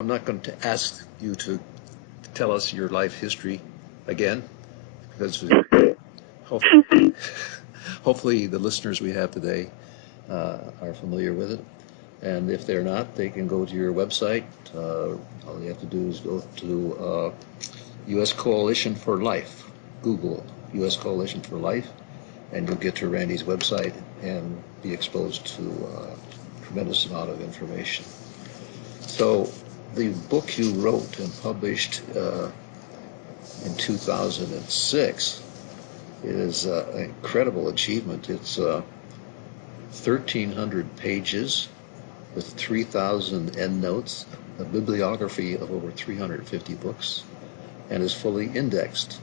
I'm not going to ask you to tell us your life history again, because hopefully, hopefully the listeners we have today are familiar with it. And if they're not, they can go to your website. All you have to do is go to U.S. Coalition for Life. Google U.S. Coalition for Life, and you'll get to Randy's website and be exposed to a tremendous amount of information. So the book you wrote and published in 2006 is an incredible achievement. It's 1,300 pages with 3,000 endnotes, a bibliography of over 350 books, and is fully indexed.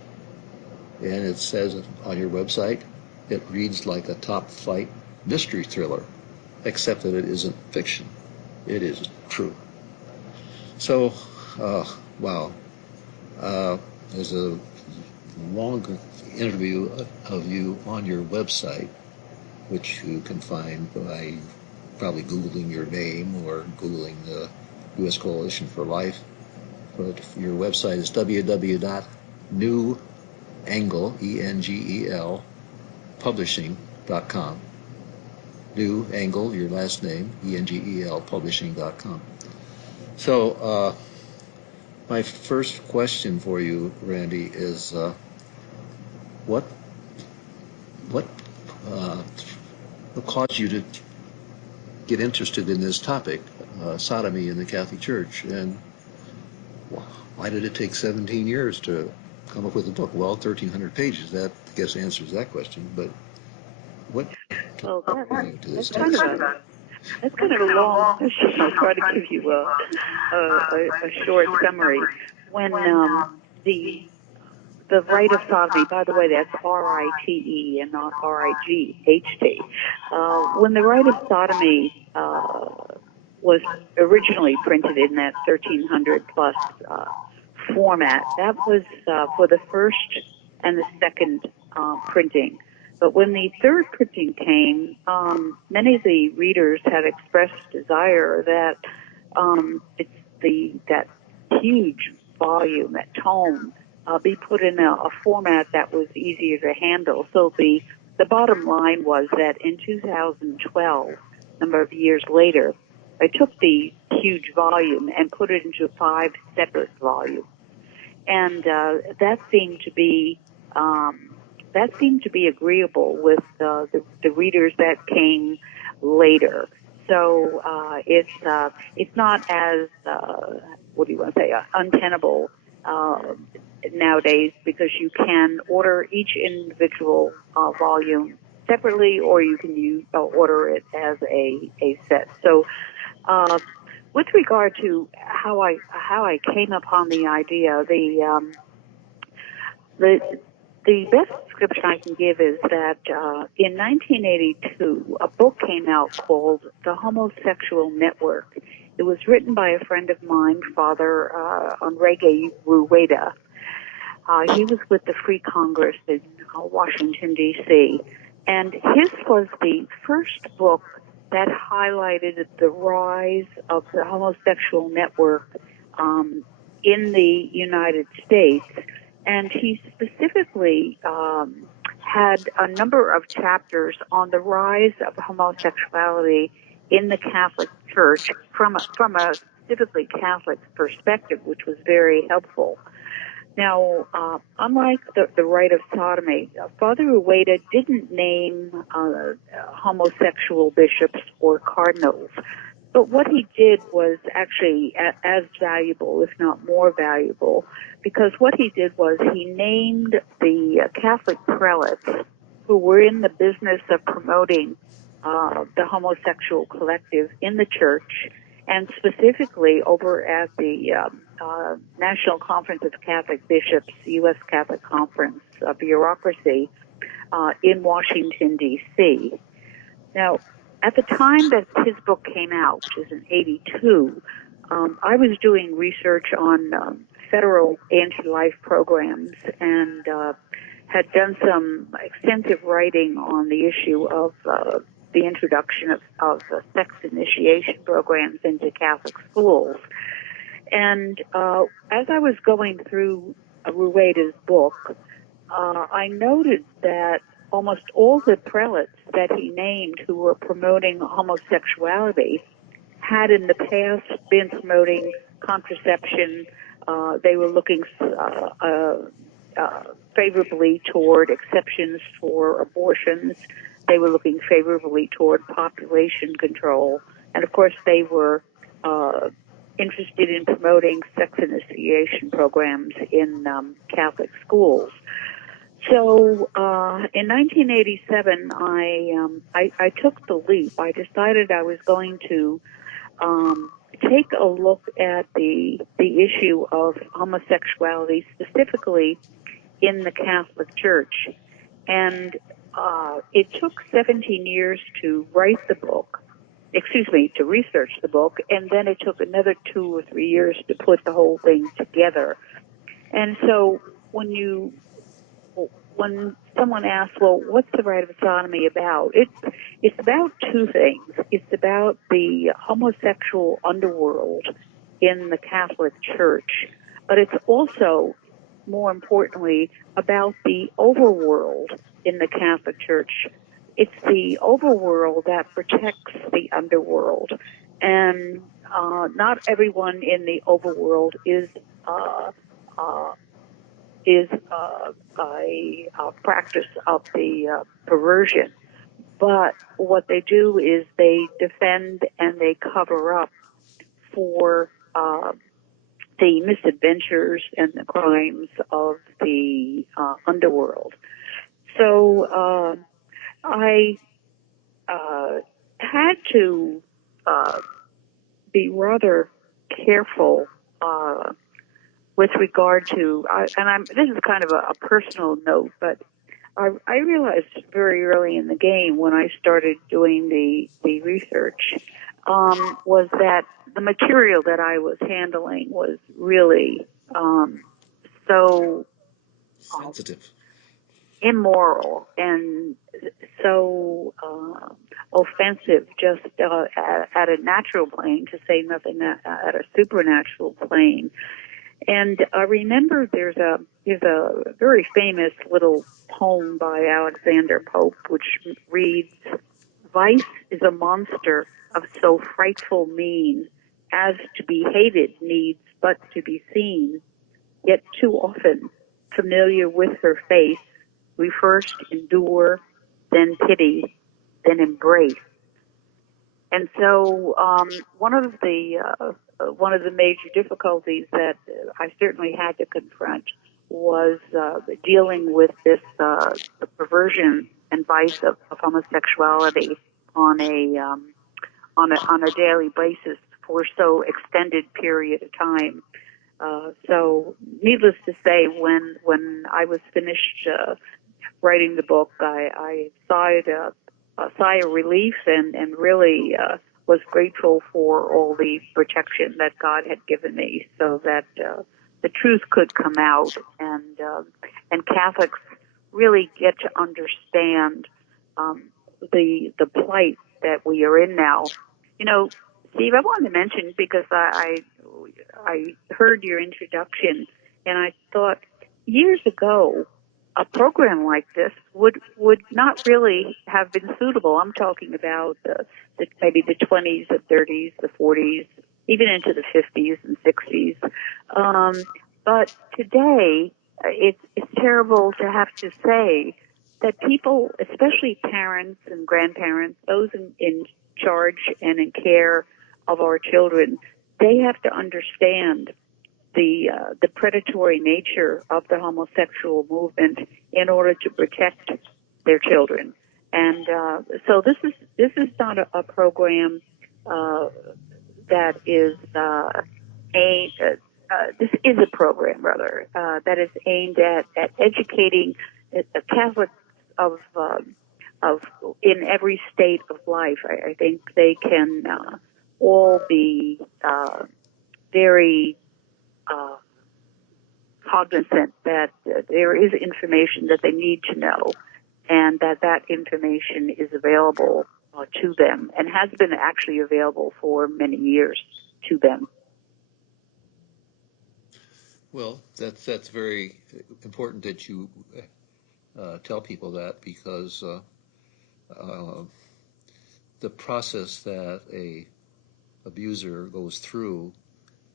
And it says on your website, it reads like a top-flight mystery thriller, except that it isn't fiction. It is true. So, wow. There's a long interview of you on your website, which you can find by probably Googling your name or Googling the U.S. Coalition for Life. But your website is www.newengel, E-N-G-E-L, publishing.com. New Engel, your last name, E-N-G-E-L, publishing.com. So, my first question for you, Randy, is what caused you to get interested in this topic, sodomy in the Catholic Church, and why did it take 17 years to come up with a book? Well, 1,300 pages, that I guess answers that question, but what Well, you to this that's kind of a long question. I'll try to give you a short summary. When the rite of sodomy, by the way, that's R-I-T-E and not R-I-G-H-T. When the rite of sodomy was originally printed in that 1,300 plus format, that was for the first and the second printing. But when the third printing came, many of the readers had expressed desire that that huge volume, that tome, be put in a format that was easier to handle. So the bottom line was that in 2012, a number of years later, I took the huge volume and put it into 5 separate volumes, and that seemed to be agreeable with the readers that came later. So it's not as what do you want to say, untenable nowadays, because you can order each individual volume separately, or you can order it as a set. So with regard to how I came upon the idea, the best description I can give is that in 1982, a book came out called The Homosexual Network. It was written by a friend of mine, Father Enrique Rueda. He was with the Free Congress in Washington, D.C., and his was the first book that highlighted the rise of the homosexual network in the United States. And he specifically had a number of chapters on the rise of homosexuality in the Catholic Church from a typically Catholic perspective, which was very helpful. Now, unlike the rite of sodomy, Father Rueda didn't name homosexual bishops or cardinals. But what he did was actually as valuable, if not more valuable, because what he did was he named the Catholic prelates who were in the business of promoting the homosexual collective in the church, and specifically over at the National Conference of Catholic Bishops, U.S. Catholic Conference bureaucracy in Washington, D.C. Now, at the time that his book came out, which is in 82, I was doing research on federal anti-life programs and had done some extensive writing on the issue of the introduction of sex initiation programs into Catholic schools. And as I was going through Rueda's book, I noted that almost all the prelates that he named who were promoting homosexuality had in the past been promoting contraception. They were looking favorably toward exceptions for abortions. They were looking favorably toward population control. And of course, they were interested in promoting sex initiation programs in Catholic schools. So in 1987, I took the leap. I decided I was going to take a look at the issue of homosexuality, specifically in the Catholic Church. And it took 17 years to write the book, to research the book, and then it took another 2 or 3 years to put the whole thing together. And so when someone asks, well, what's the Rite of Sodomy about? It's about two things. It's about the homosexual underworld in the Catholic Church, but it's also, more importantly, about the overworld in the Catholic Church. It's the overworld that protects the underworld, and not everyone in the overworld is a practice of the perversion. But what they do is they defend and they cover up for the misadventures and the crimes of the underworld. So I had to be rather careful with regard to, this is kind of a personal note, but I realized very early in the game when I started doing the research was that the material that I was handling was really so sensitive, immoral and so offensive just at a natural plane, to say nothing at a supernatural plane. And I remember there's a very famous little poem by Alexander Pope which reads, "Vice is a monster of so frightful mien as to be hated needs but to be seen. Yet too often, familiar with her face, we first endure, then pity, then embrace." And so one of the major difficulties that I certainly had to confront was dealing with this the perversion and vice of homosexuality on a daily basis for so extended period of time. So, needless to say, when I was finished writing the book, I sighed a sigh of relief and really was grateful for all the protection that God had given me, so that the truth could come out and Catholics really get to understand the plight that we are in now. You know, Steve, I wanted to mention, because I heard your introduction, and I thought years ago a program like this would not really have been suitable. I'm talking about maybe the 20s, the 30s, the 40s, even into the 50s and 60s. But today, it's terrible to have to say that people, especially parents and grandparents, those in charge and in care of our children, they have to understand the predatory nature of the homosexual movement in order to protect their children. And so this is not a program that is this is a program, rather, that is aimed at educating Catholics of in every state of life. I think they can all be very cognizant that there is information that they need to know, and that information is available to them and has been actually available for many years to them. Well, that's very important that you tell people that, because uh, the process that a abuser goes through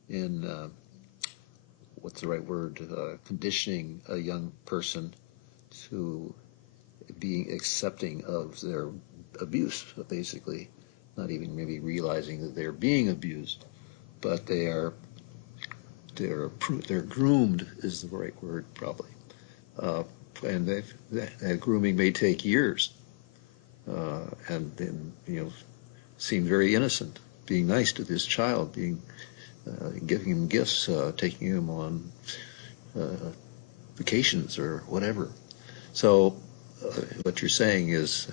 in what's the right word, conditioning a young person to being accepting of their abuse, basically, not even maybe realizing that they're being abused, but they're groomed is the right word, probably. Uh, and that grooming may take years, and then seem very innocent, being nice to this child, being giving him gifts, taking him on uh, vacations or whatever. So what you're saying is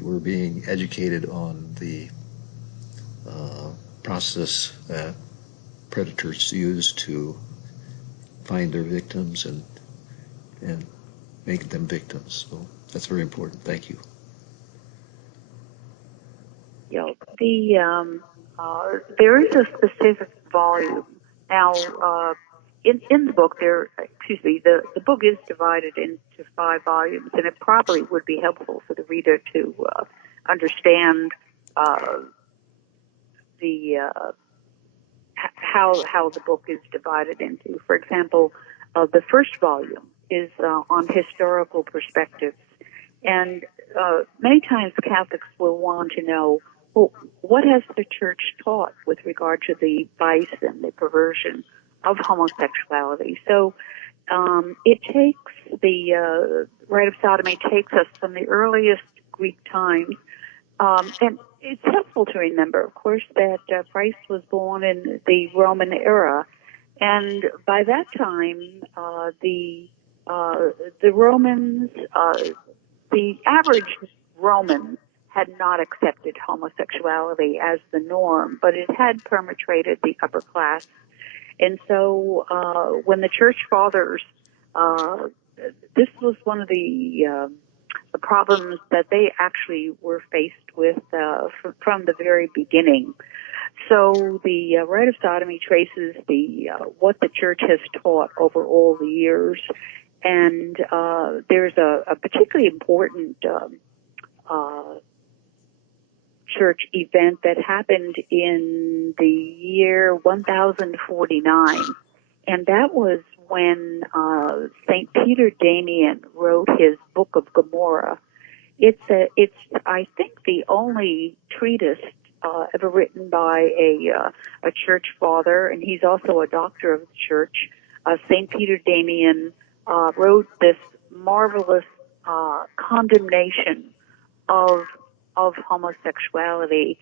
we're being educated on the uh, process that predators use to find their victims and make them victims. So that's very important. Thank you. You know, there is a specific volume now. In the book, the book is divided into 5 volumes, and it probably would be helpful for the reader to understand uh, the how the book is divided into. For example, the first volume is on historical perspectives, and many times Catholics will want to know, well, what has the Church taught with regard to the vice and the perversion of homosexuality? So it takes Rite of Sodomy takes us from the earliest Greek times, and it's helpful to remember, of course, that Christ was born in the Roman era, and by that time, the Romans, the average Roman had not accepted homosexuality as the norm, but it had permeated the upper class. And so when the church fathers, uh, this was one of the problems that they actually were faced with from the very beginning. So the Rite of Sodomy traces what the church has taught over all the years, and there's a particularly important church event that happened in the year 1049, and that was when Saint Peter Damian wrote his Book of Gomorrah. It's I think the only treatise ever written by a church father, and he's also a doctor of the church. Saint Peter Damian wrote this marvelous condemnation of homosexuality,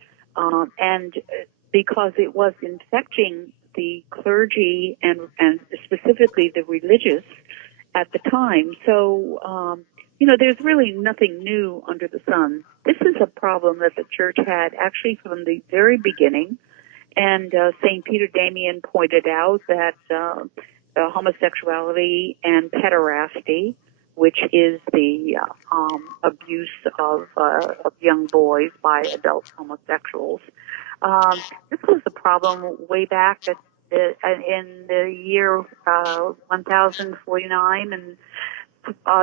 and because it was infecting the clergy and specifically the religious at the time. So, there's really nothing new under the sun. This is a problem that the church had actually from the very beginning, and St. Peter Damian pointed out that homosexuality and pederasty, which is the abuse of young boys by adult homosexuals. This was a problem way back in the year 1049, and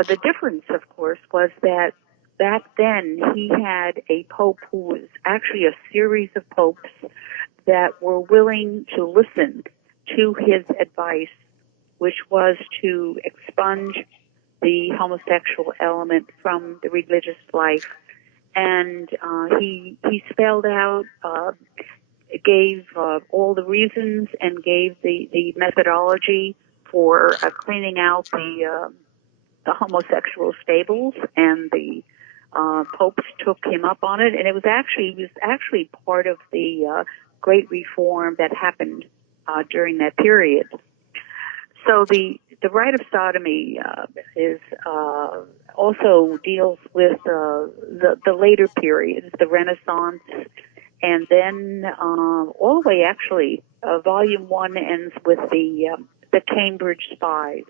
the difference, of course, was that back then he had a pope who was actually a series of popes that were willing to listen to his advice, which was to expunge the homosexual element from the religious life. And he spelled out, gave all the reasons, and gave the methodology for cleaning out the homosexual stables, and the popes took him up on it. And it was actually part of the great reform that happened during that period. So the Rite of Sodomy is also deals with the later periods, the Renaissance, and then all the way actually, Volume 1 ends with the Cambridge spies.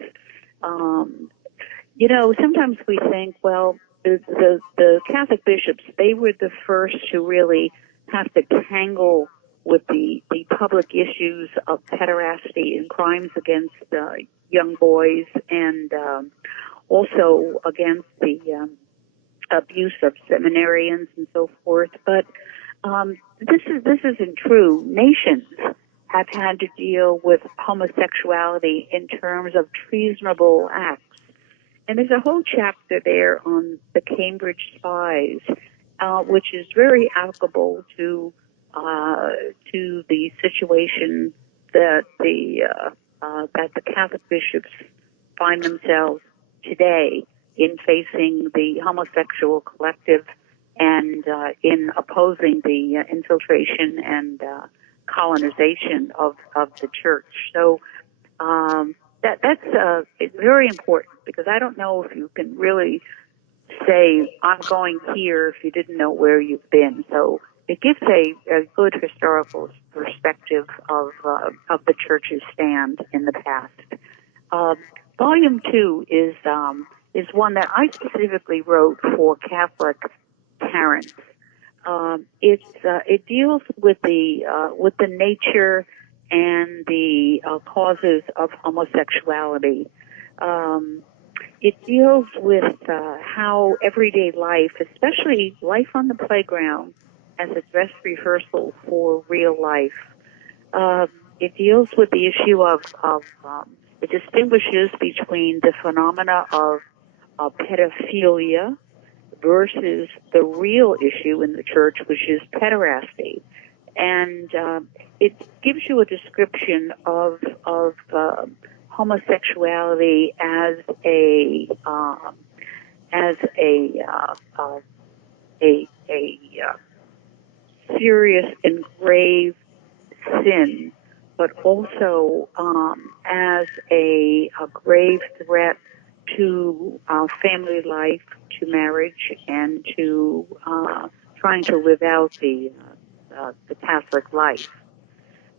Sometimes we think, well, the Catholic bishops, they were the first to really have to tangle with the public issues of pederasty and crimes against young boys, and also against the abuse of seminarians and so forth. But this isn't true. Nations have had to deal with homosexuality in terms of treasonable acts. And there's a whole chapter there on the Cambridge spies, which is very applicable to the situation that the Catholic bishops find themselves today in facing the homosexual collective and in opposing the infiltration and colonization of the church. So that's it's very important, because I don't know if you can really say I'm going here if you didn't know where you've been. So it gives a good historical perspective of the church's stand in the past. Volume 2 is one that I specifically wrote for Catholic parents. It deals with the nature and the causes of homosexuality. It deals with how everyday life, especially life on the playground, as a dress rehearsal for real life. It deals with the issue of it distinguishes between the phenomena of pedophilia versus the real issue in the church, which is pederasty. And it gives you a description of homosexuality as a serious and grave sin, but also as a grave threat to family life, to marriage, and to trying to live out the Catholic life.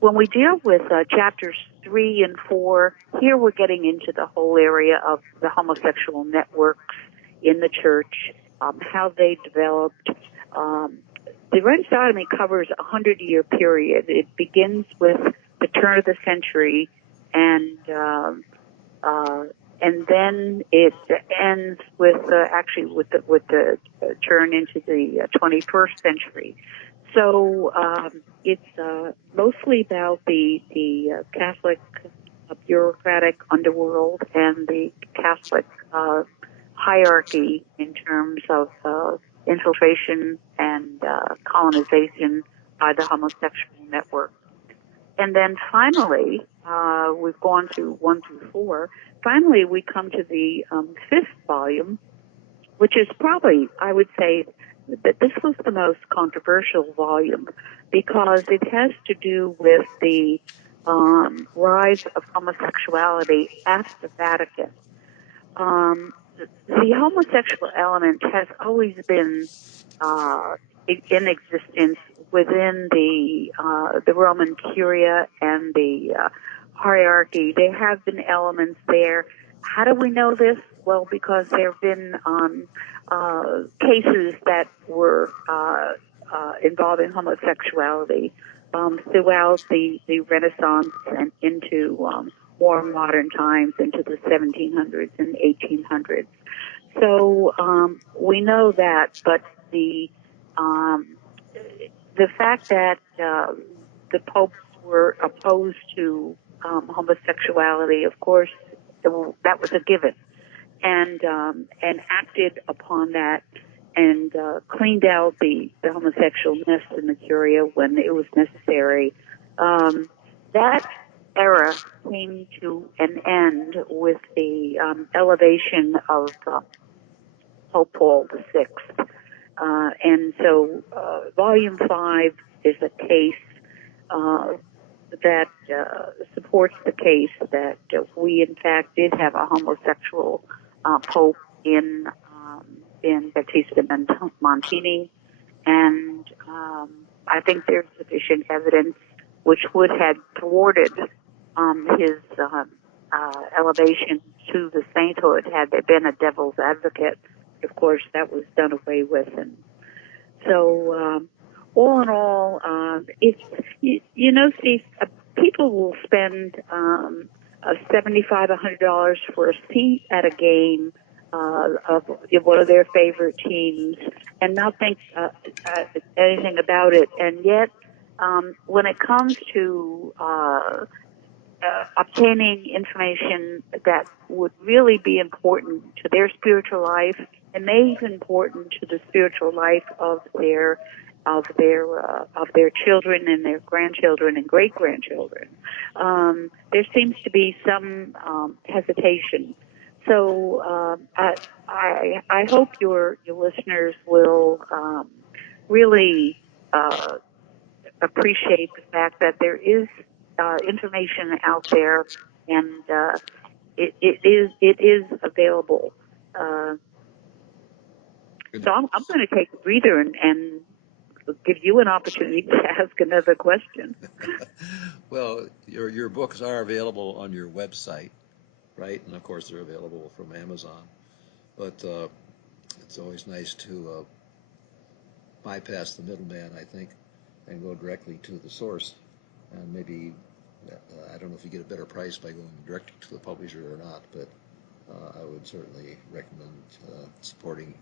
When we deal with chapters 3 and 4, here we're getting into the whole area of the homosexual networks in the church, how they developed. The Rite of Sodomy covers a 100-year period. It begins with the turn of the century, and then it ends with the turn into the 21st century. So it's mostly about the Catholic bureaucratic underworld and the Catholic hierarchy in terms of infiltration and colonization by the homosexual network. And then finally, we've gone through 1 through 4. Finally, we come to the 5th volume, which is probably, I would say, that this was the most controversial volume, because it has to do with the rise of homosexuality at the Vatican. The homosexual element has always been in existence within the Roman Curia and the hierarchy. There have been elements there. How do we know this? Well, because there have been cases that were involving homosexuality throughout the Renaissance and into more modern times, into the 1700s and 1800s. So we know that, but the fact that the popes were opposed to homosexuality, of course, that was a given, and acted upon that and cleaned out the homosexualness in the Curia when it was necessary. That era came to an end with the elevation of Pope Paul VI. And so Volume 5 is a case that supports the case that we, in fact, did have a homosexual pope in Battista Montini, and I think there's sufficient evidence which would have thwarted his elevation to the sainthood had there been a devil's advocate. Of course, that was done away with, and so all in all, it's you know, Steve, people will spend $75, $100 for a seat at a game of one of their favorite teams, and not think anything about it. And yet, when it comes to obtaining information that would really be important to their spiritual life, and may even important to the spiritual life of their children and their grandchildren and great grandchildren. There seems to be some hesitation. So I hope your listeners will really appreciate the fact that there is information out there, and it is available. So I'm going to take a breather and give you an opportunity to ask another question. Well, your books are available on your website, right? And of course, they're available from Amazon. But it's always nice to bypass the middleman, I think, and go directly to the source. And maybe, I don't know if you get a better price by going directly to the publisher or not, but I would certainly recommend supporting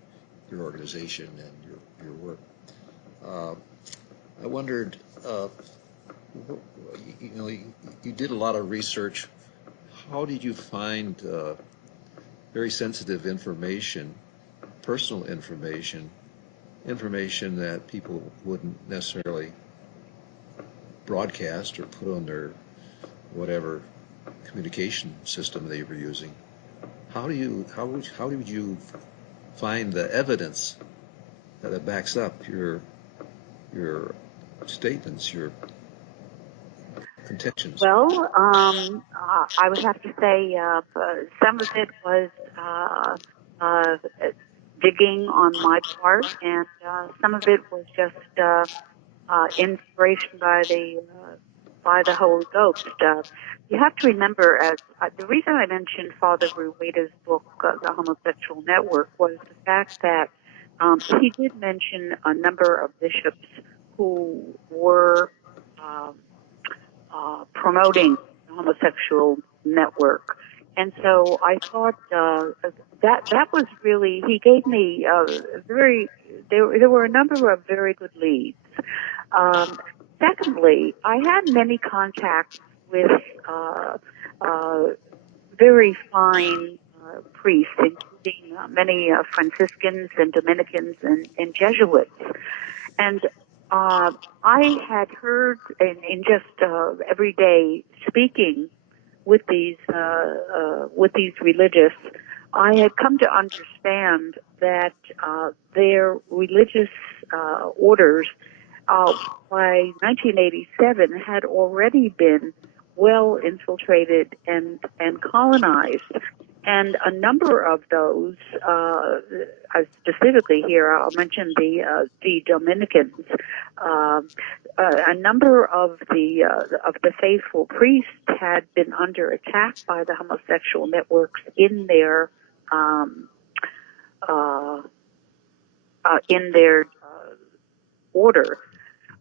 your organization and your work. I wondered, you did a lot of research. How did you find very sensitive information, personal information that people wouldn't necessarily broadcast or put on their whatever communication system they were using? How did you find the evidence that it backs up your statements, your contentions? Well, I would have to say some of it was uh, digging on my part, and some of it was just inspiration by the Holy Ghost. You have to remember, as the reason I mentioned Father Rueda's book, The Homosexual Network, was the fact that he did mention a number of bishops who were um, promoting the homosexual network. And so I thought that was really, he gave me there were a number of very good leads. Secondly, I had many contacts with very fine priests, including many Franciscans and Dominicans and Jesuits. And I had heard in just everyday speaking with these religious, I had come to understand that their religious orders by 1987 had already been well infiltrated and colonized. And a number of those, specifically here, I'll mention the Dominicans. A number of the faithful priests had been under attack by the homosexual networks in their order.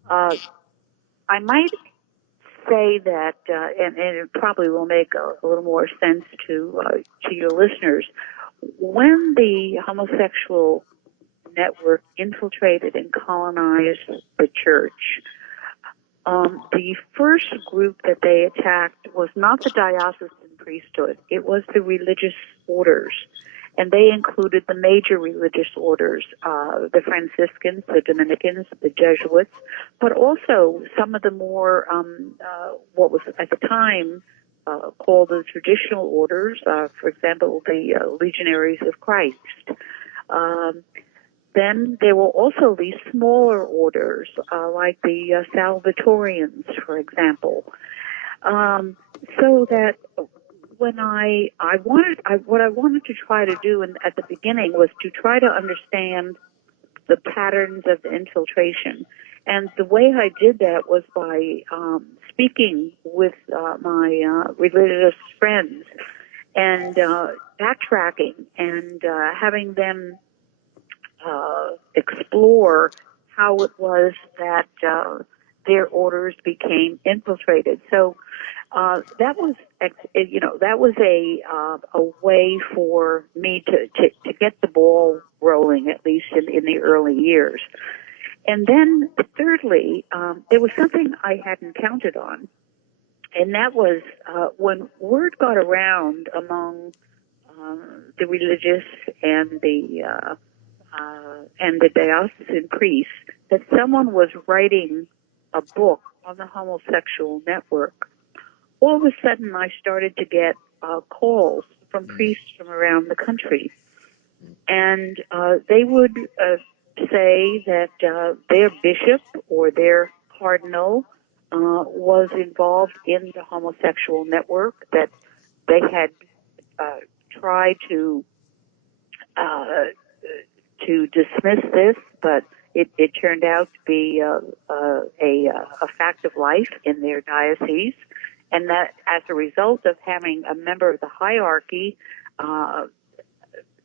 I might say that, and it probably will make a little more sense to your listeners. When the homosexual network infiltrated and colonized the church, the first group that they attacked was not the diocesan priesthood; it was the religious orders. And they included the major religious orders, the Franciscans, the Dominicans, the Jesuits, but also some of the more, what was at the time called the traditional orders, for example, the Legionaries of Christ. Then there were also these smaller orders, like the Salvatorians, for example. So that when what I wanted to try to do at the beginning was to try to understand the patterns of the infiltration. And the way I did that was by speaking with my religious friends and backtracking and having them explore how it was that their orders became infiltrated. So that was, that was a way for me to get the ball rolling, at least in the early years. And then, thirdly, there was something I hadn't counted on, and that was when word got around among the religious and the diocesan priests that someone was writing a book on the homosexual network. All of a sudden, I started to get calls from priests from around the country, and they would say that their bishop or their cardinal was involved in the homosexual network, that they had tried to dismiss this, but it turned out to be a fact of life in their diocese, and that as a result of having a member of the hierarchy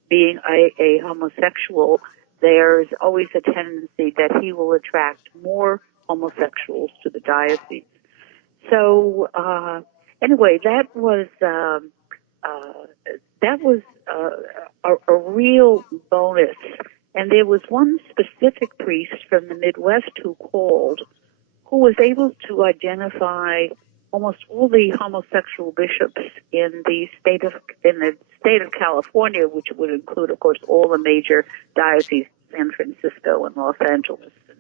being a homosexual, there's always a tendency that he will attract more homosexuals to the diocese. So anyway, that was a real bonus. And there was one specific priest from the Midwest who called, who was able to identify almost all the homosexual bishops in the state of California, which would include, of course, all the major dioceses, San Francisco and Los Angeles and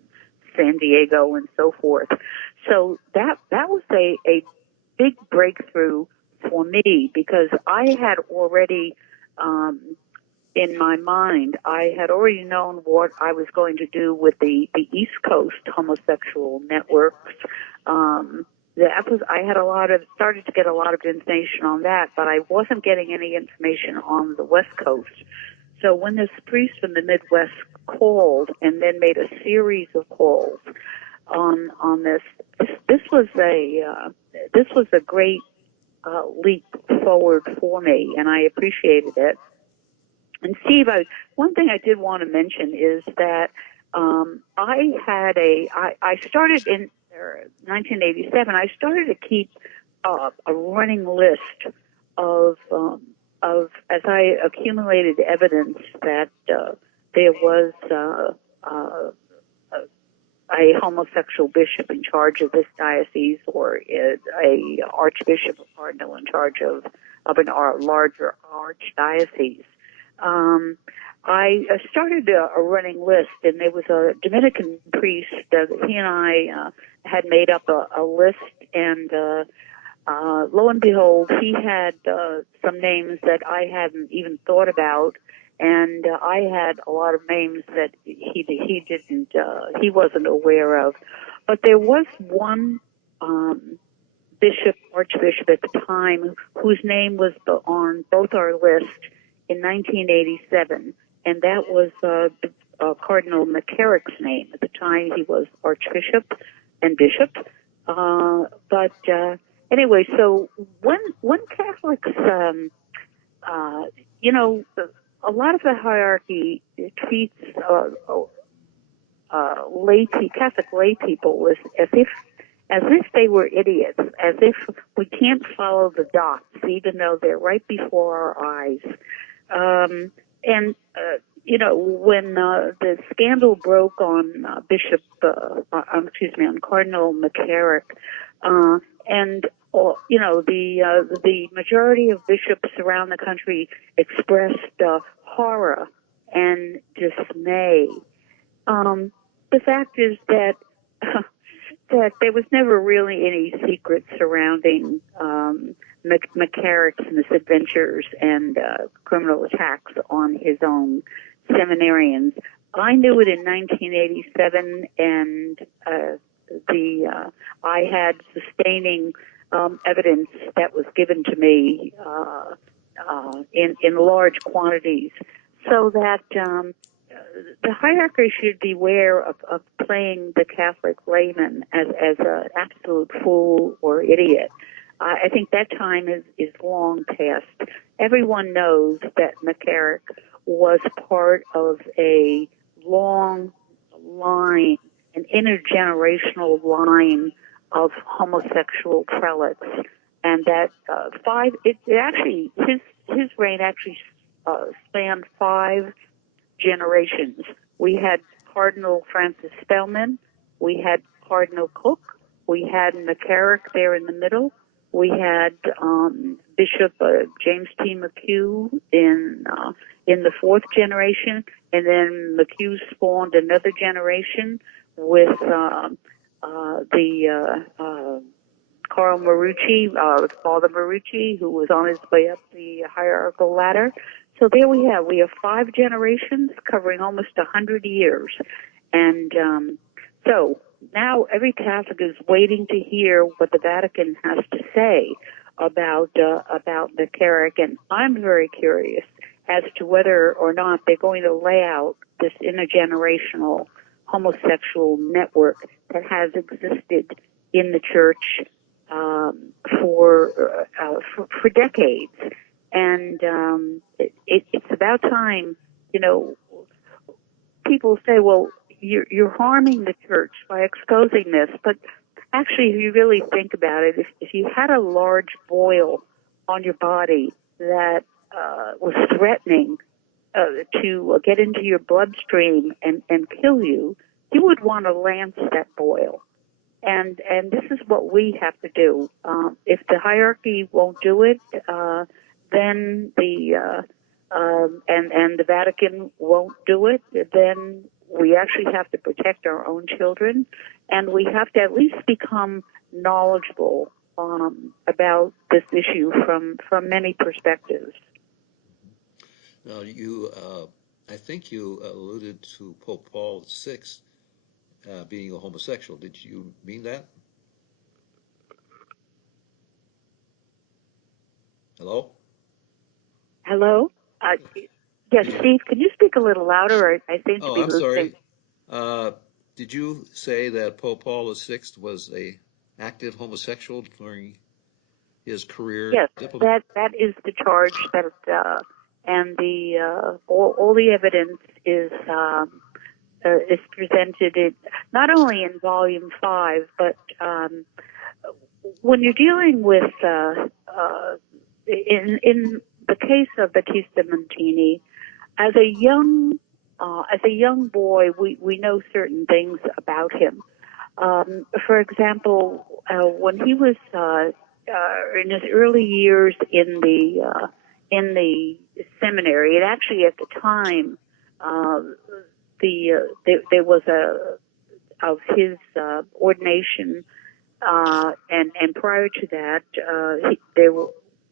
San Diego and so forth. So that was a big breakthrough for me, because I had already, in my mind, I had already known what I was going to do with the East Coast homosexual networks. I had started to get a lot of information on that, but I wasn't getting any information on the West Coast. So when this priest from the Midwest called and then made a series of calls on this was a great leap forward for me, and I appreciated it. And Steve, one thing I did want to mention is that I started in 1987. I started to keep a running list of as I accumulated evidence that there was a homosexual bishop in charge of this diocese, or a archbishop or cardinal in charge of a larger archdiocese. I started a running list, and there was a Dominican priest that he and I had made up a list, and lo and behold, he had some names that I hadn't even thought about, and I had a lot of names that he wasn't aware of. But there was one archbishop at the time, whose name was on both our lists in 1987, and that was Cardinal McCarrick's name. At the time, he was archbishop and bishop. But anyway, so when Catholics, a lot of the hierarchy treats Catholic lay people as if they were idiots, as if we can't follow the dots, even though they're right before our eyes. When the scandal broke on on Cardinal McCarrick, the majority of bishops around the country expressed horror and dismay. The fact is that there was never really any secret surrounding McCarrick's misadventures and criminal attacks on his own seminarians. I knew it in 1987, and I had sustaining evidence that was given to me in large quantities, so that the hierarchy should beware of playing the Catholic layman as an absolute fool or idiot. I think that time is long past. Everyone knows that McCarrick was part of a long line, an intergenerational line of homosexual prelates, and that his reign actually spanned 5 generations. We had Cardinal Francis Spellman, we had Cardinal Cook, we had McCarrick there in the middle, we had Bishop James T. McHugh in the 4th generation, and then McHugh spawned another generation with Carl Marucci, Father Marucci, who was on his way up the hierarchical ladder. So there we have 5 generations covering almost 100 years. And so now every Catholic is waiting to hear what the Vatican has to say about McCarrick, and I'm very curious as to whether or not they're going to lay out this intergenerational homosexual network that has existed in the Church for decades. And it's about time. People say, well, you're harming the Church by exposing this, but actually, if you really think about it, if you had a large boil on your body that was threatening to get into your bloodstream and kill you, you would want to lance that boil. And this is what we have to do. If the hierarchy won't do it, then and the Vatican won't do it, then we actually have to protect our own children, and we have to at least become knowledgeable about this issue from many perspectives. Now, I think you alluded to Pope Paul VI being a homosexual. Did you mean that? Hello? Hello? Yes, Steve, can you speak a little louder? I seem to be I'm losing. sorry. Did you say that Pope Paul VI was a active homosexual during his career? Yes, Diplomat? that is the charge and the all the evidence is presented not only in Volume 5, but when you're dealing with in the case of Battista Montini, as a young boy, we know certain things about him. For example, when he was in his early years in the seminary, and actually at the time, there was of his ordination, and prior to that, there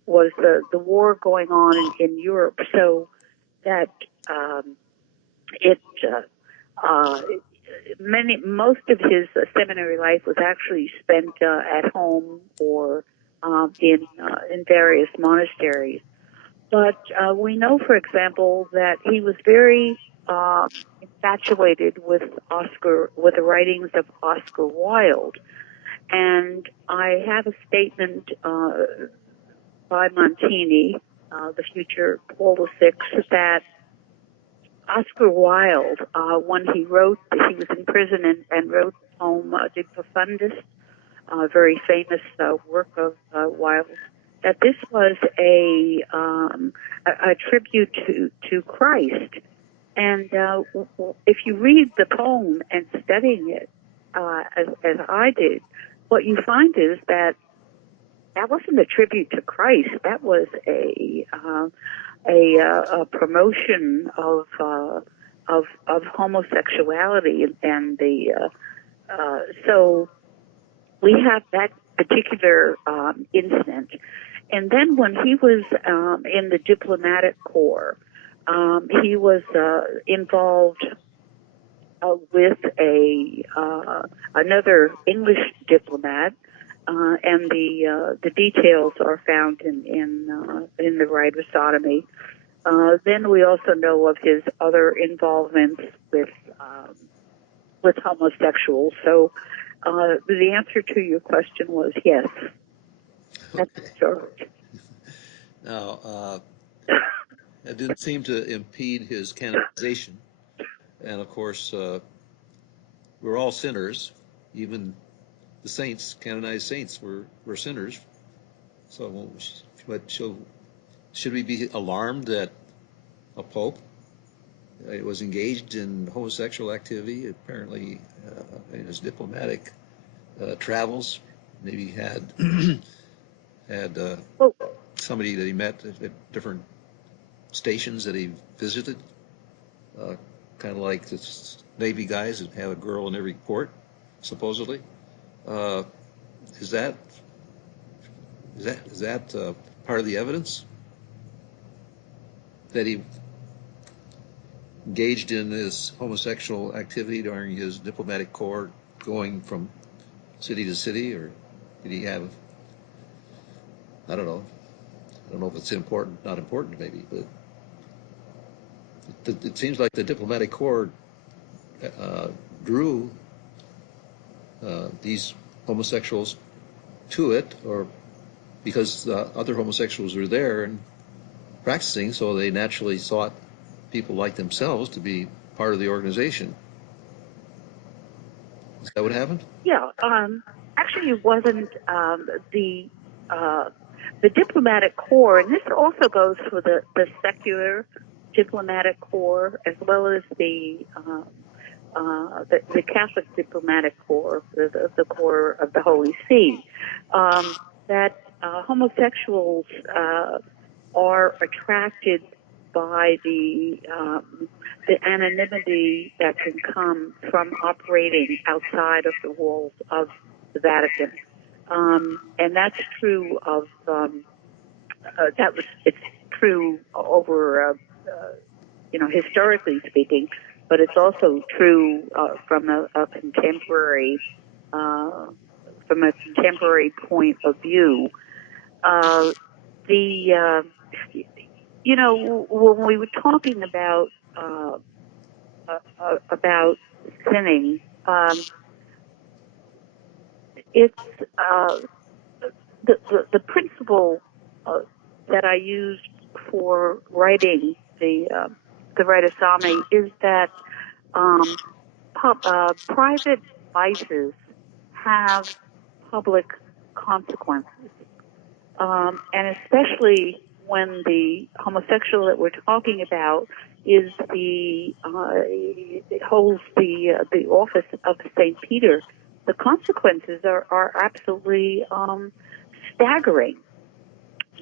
was the war going on in Europe, so that most of his seminary life was actually spent at home or in various monasteries. But we know, for example, that he was very infatuated with the writings of Oscar Wilde. And I have a statement by Montini, the future Paul VI, that Oscar Wilde, when he was in prison and wrote the poem De Profundis, a very famous work of Wilde, that this was a tribute to Christ. And if you read the poem and studying it, as I did, what you find is that wasn't a tribute to Christ. That was a promotion of homosexuality, and so we have that particular incident. And then when he was in the diplomatic corps, he was involved with another English diplomat, and the details are found in the Rite of Sodomy. Then we also know of his other involvements with homosexuals. So the answer to your question was yes. That's the story. Now, that didn't seem to impede his canonization. And of course, we're all sinners. Even the saints, canonized saints, were sinners. So, but should we be alarmed that a pope was engaged in homosexual activity? Apparently, in his diplomatic travels, maybe had Well, somebody that he met at different stations that he visited, kind of like the Navy guys that have a girl in every port, supposedly. Uh, is that part of the evidence that he engaged in his homosexual activity during his diplomatic corps, going from city to city, or did he have? I don't know. I don't know if it's important, not important, maybe, but it seems like the diplomatic corps drew these homosexuals to it, or because other homosexuals were there and practicing, so they naturally sought people like themselves to be part of the organization. Is that what happened? yeah. Actually, it wasn't the uh, the diplomatic corps, and this also goes for the secular diplomatic corps as well as the Catholic diplomatic corps, the corps of the Holy See. That homosexuals are attracted by the anonymity that can come from operating outside of the walls of the Vatican, and that's true of it's true over historically speaking, but it's also true from a contemporary point of view. Uh, the when we were talking about sinning, it's the principle that I used for writing the Rite of Sodomy is that um, private vices have public consequences. And especially when the homosexual that we're talking about is holds the office of Saint Peter, the consequences are absolutely staggering.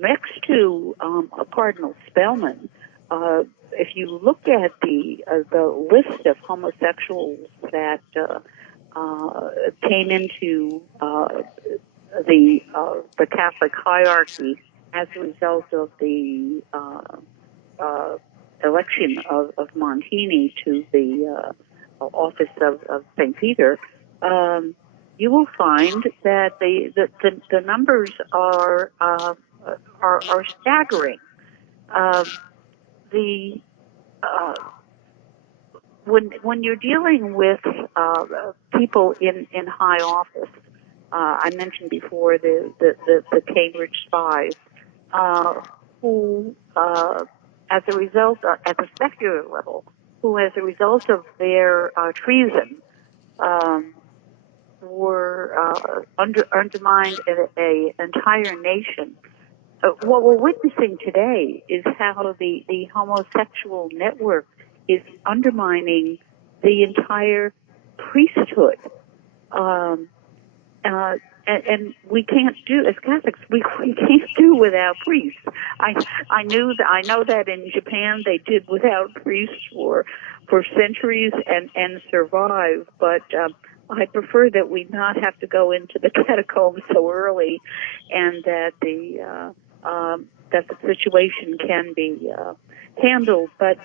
Next to Cardinal Spellman, if you look at the list of homosexuals that came into the Catholic hierarchy as a result of the election of Montini to the office of St. Peter, you will find that the numbers are staggering. The when you're dealing with people in high office, I mentioned before the Cambridge spies, who as a result at the secular level, who as a result of their treason um, were undermined a entire nation. What we're witnessing today is how the homosexual network is undermining the entire priesthood. Um, and we can't do, as Catholics, we can't do without priests. I know that in Japan they did without priests for centuries and survived, but I prefer that we not have to go into the catacombs so early, and that the situation can be handled. But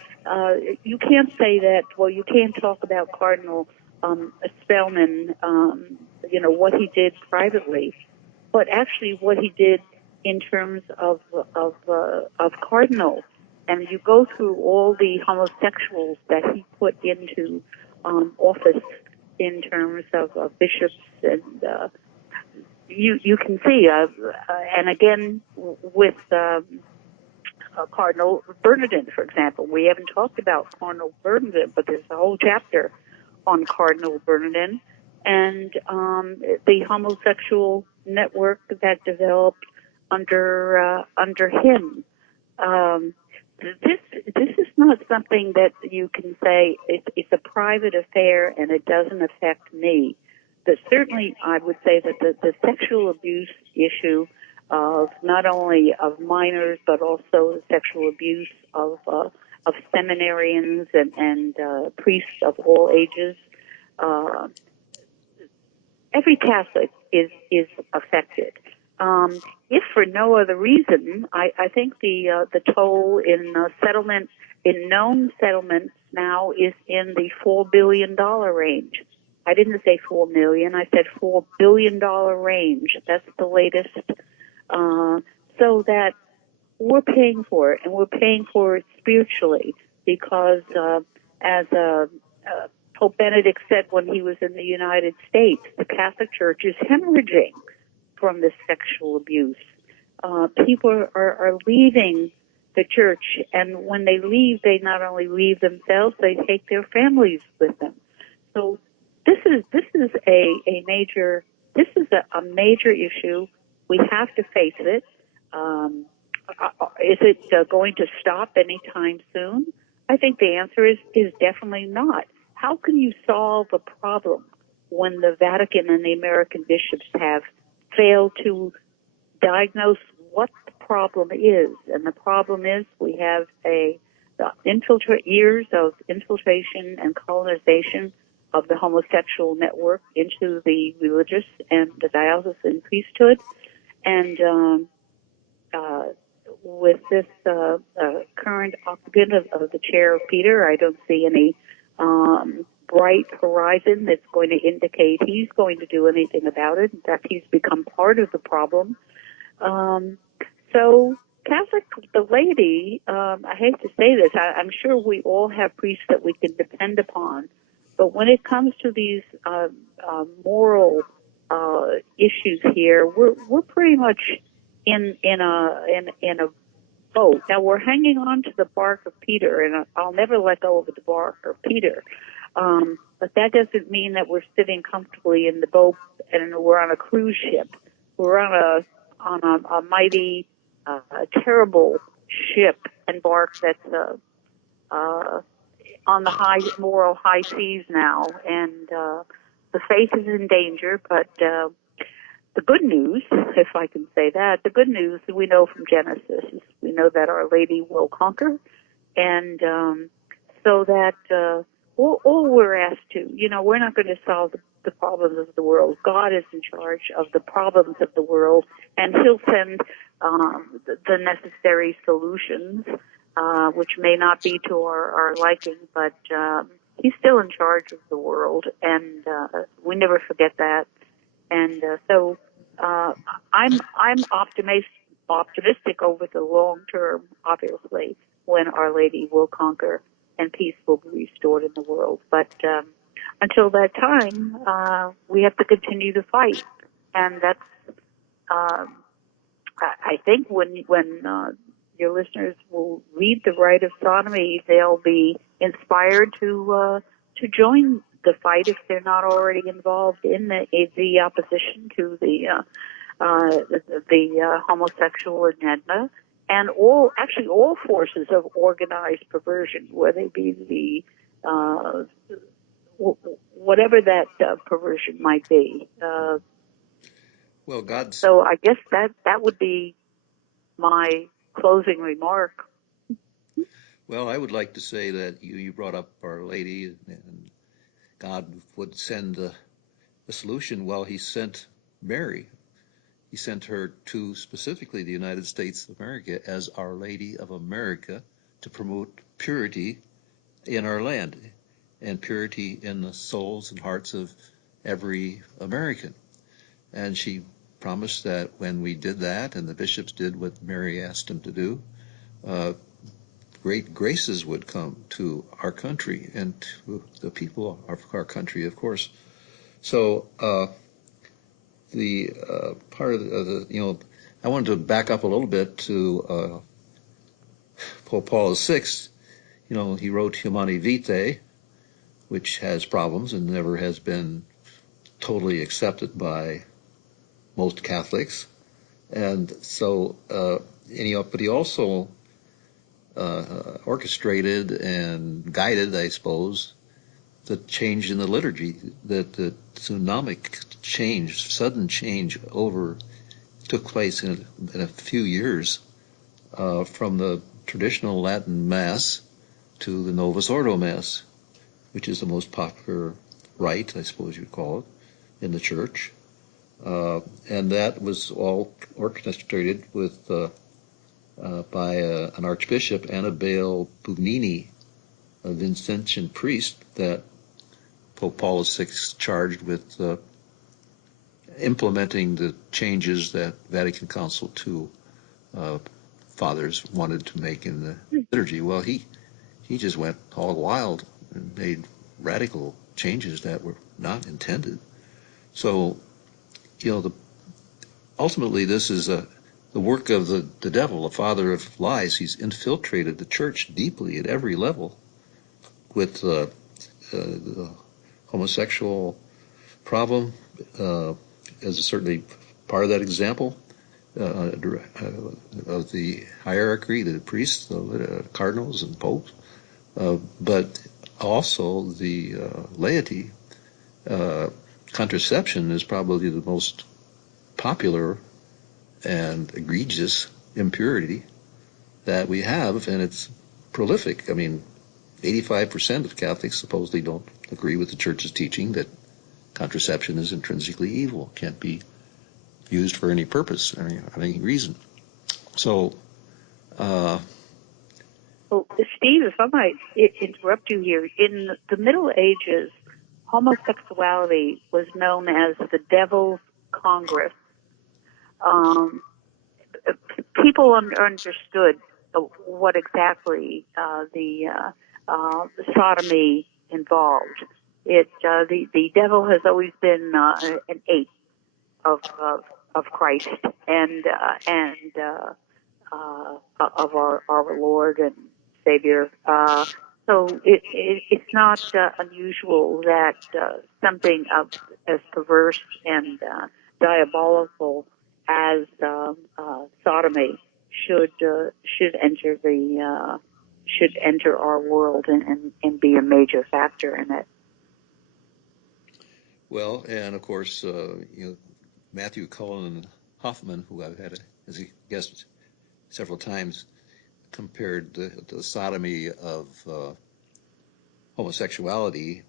you can't say that. Well, you can't talk about Cardinal Spellman, what he did privately, but actually what he did in terms of cardinals. And you go through all the homosexuals that he put into office in terms of bishops, and you can see, and again with Cardinal Bernardin, for example. We haven't talked about Cardinal Bernardin, but there's a whole chapter on Cardinal Bernardin, and the homosexual network that developed under him. Um, this is not something that you can say it's a private affair and it doesn't affect me. But certainly, I would say that the sexual abuse issue of not only of minors but also the sexual abuse of seminarians and priests of all ages. Uh, every Catholic is affected. If for no other reason, I think the toll in known settlements now is in the $4 billion range. I didn't say 4 million. I said $4 billion range. That's the latest. So that we're paying for it, and we're paying for it spiritually because, as Pope Benedict said when he was in the United States, the Catholic Church is hemorrhaging from this sexual abuse. People are leaving the church, and when they leave, they not only leave themselves, they take their families with them. So this is a major issue. We have to face it. Is it going to stop anytime soon? I think the answer is definitely not. How can you solve a problem when the Vatican and the American bishops have failed to diagnose what the problem is? And the problem is we have years of infiltration and colonization of the homosexual network into the religious and the diocesan priesthood. And with this current occupant of the chair of Peter, I don't see any bright horizon that's going to indicate he's going to do anything about it. In fact, he's become part of the problem. So Catholic, the laity, I hate to say this, I'm sure we all have priests that we can depend upon, but when it comes to these moral issues here, we're pretty much in a boat. Now we're hanging on to the bark of Peter, and I'll never let go of the bark of Peter. But that doesn't mean that we're sitting comfortably in the boat and we're on a cruise ship. We're on a mighty, terrible ship and bark that's on the moral high seas now, and the faith is in danger. But the good news, if I can say that, the good news we know from Genesis, we know that Our Lady will conquer, and so that all we're asked to, we're not going to solve the problems of the world. God is in charge of the problems of the world, and He'll send the necessary solutions, which may not be to our liking, but He's still in charge of the world, and we never forget that. And so I'm optimistic over the long term, obviously, when Our Lady will conquer and peace will be restored in the world. But until that time, we have to continue to fight, and that's I think when your listeners will read the Rite of Sodomy, they'll be inspired to join the fight if they're not already involved in the opposition to the homosexual agenda, and all forces of organized perversion, whether they be whatever that perversion might be. Well, God's. So I guess that would be my closing remark. Well, I would like to say that you brought up Our Lady, and God would send a solution. Well, He sent Mary. He sent her to specifically the United States of America as Our Lady of America to promote purity in our land and purity in the souls and hearts of every American. And she promised that when we did that and the bishops did what Mary asked them to do, great graces would come to our country and to the people of our country, of course. So the part of the, I wanted to back up a little bit to Pope Paul VI. He wrote Humani Vitae, which has problems and never has been totally accepted by most Catholics. And so, but he also orchestrated and guided, I suppose, the change in the liturgy, that the tsunamic change, sudden change took place in a few years from the traditional Latin Mass to the Novus Ordo Mass, which is the most popular rite, I suppose you'd call it, in the church. And that was all orchestrated by an archbishop, Annibale Bugnini, a Vincentian priest that Pope Paul VI charged with implementing the changes that Vatican Council II fathers wanted to make in the liturgy. Well, he just went all wild and made radical changes that were not intended. So, ultimately this is the work of the devil, the father of lies. He's infiltrated the church deeply at every level with the homosexual problem as certainly part of that example of the hierarchy, the priests, the cardinals and popes, but also the laity. Contraception is probably the most popular and egregious impurity that we have, and it's prolific. I mean, 85% of Catholics supposedly don't agree with the Church's teaching that contraception is intrinsically evil, can't be used for any purpose or any reason. So, well, Steve, if I might interrupt you here, in the Middle Ages, homosexuality was known as the Devil's Congress. People understood what exactly the sodomy involved. The devil has always been an ape of Christ and of our Lord and Savior. So it's not unusual that something as perverse and diabolical as sodomy should enter our world and be a major factor in it. well, and of course, Matthew Cullen Hoffman, who I've had as a guest several times, compared the sodomy of homosexuality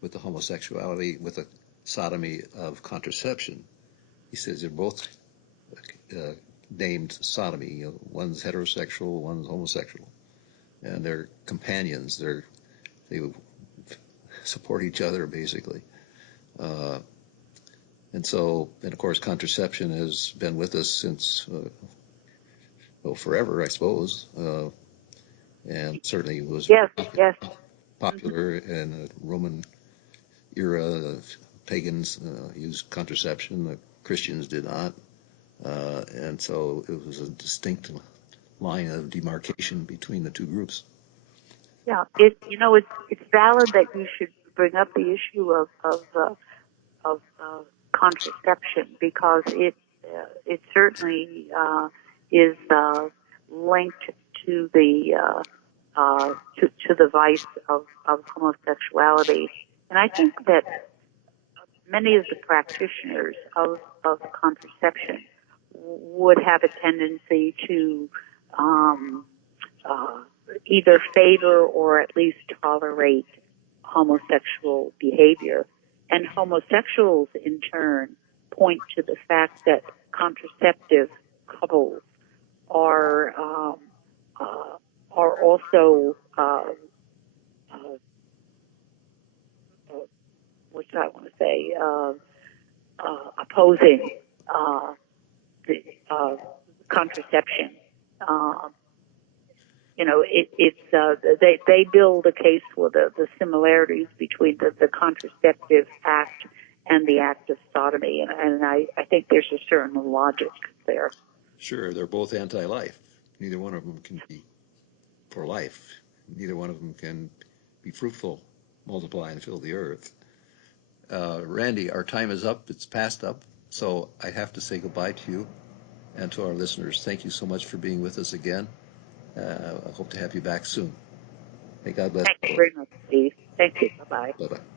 with the sodomy of contraception. He says they're both named sodomy. One's heterosexual, one's homosexual, and they're companions. They support each other basically. And of course, contraception has been with us since, forever, I suppose, and certainly was Yes. popular in the Roman era. Pagans used contraception, the Christians did not, and so it was a distinct line of demarcation between the two groups. Yeah, it's valid that you should bring up the issue of contraception because it certainly is linked to the vice of homosexuality, and I think that many of the practitioners of contraception would have a tendency to uh, either favor or at least tolerate homosexual behavior. And homosexuals, in turn, point to the fact that contraceptive couples are also what do I want to say opposing the contraception. Um, they build a case for the similarities between the contraceptive act and the act of sodomy, and I think there's a certain logic there. Sure, they're both anti-life. Neither one of them can be pro-life. Neither one of them can be fruitful. multiply and fill the earth. Randy, our time is up. It's past up. So I have to say goodbye to you and to our listeners. Thank you so much for being with us again. I hope to have you back soon. May God bless. Thank you very much, Steve. Thank you. Bye-bye. Bye-bye.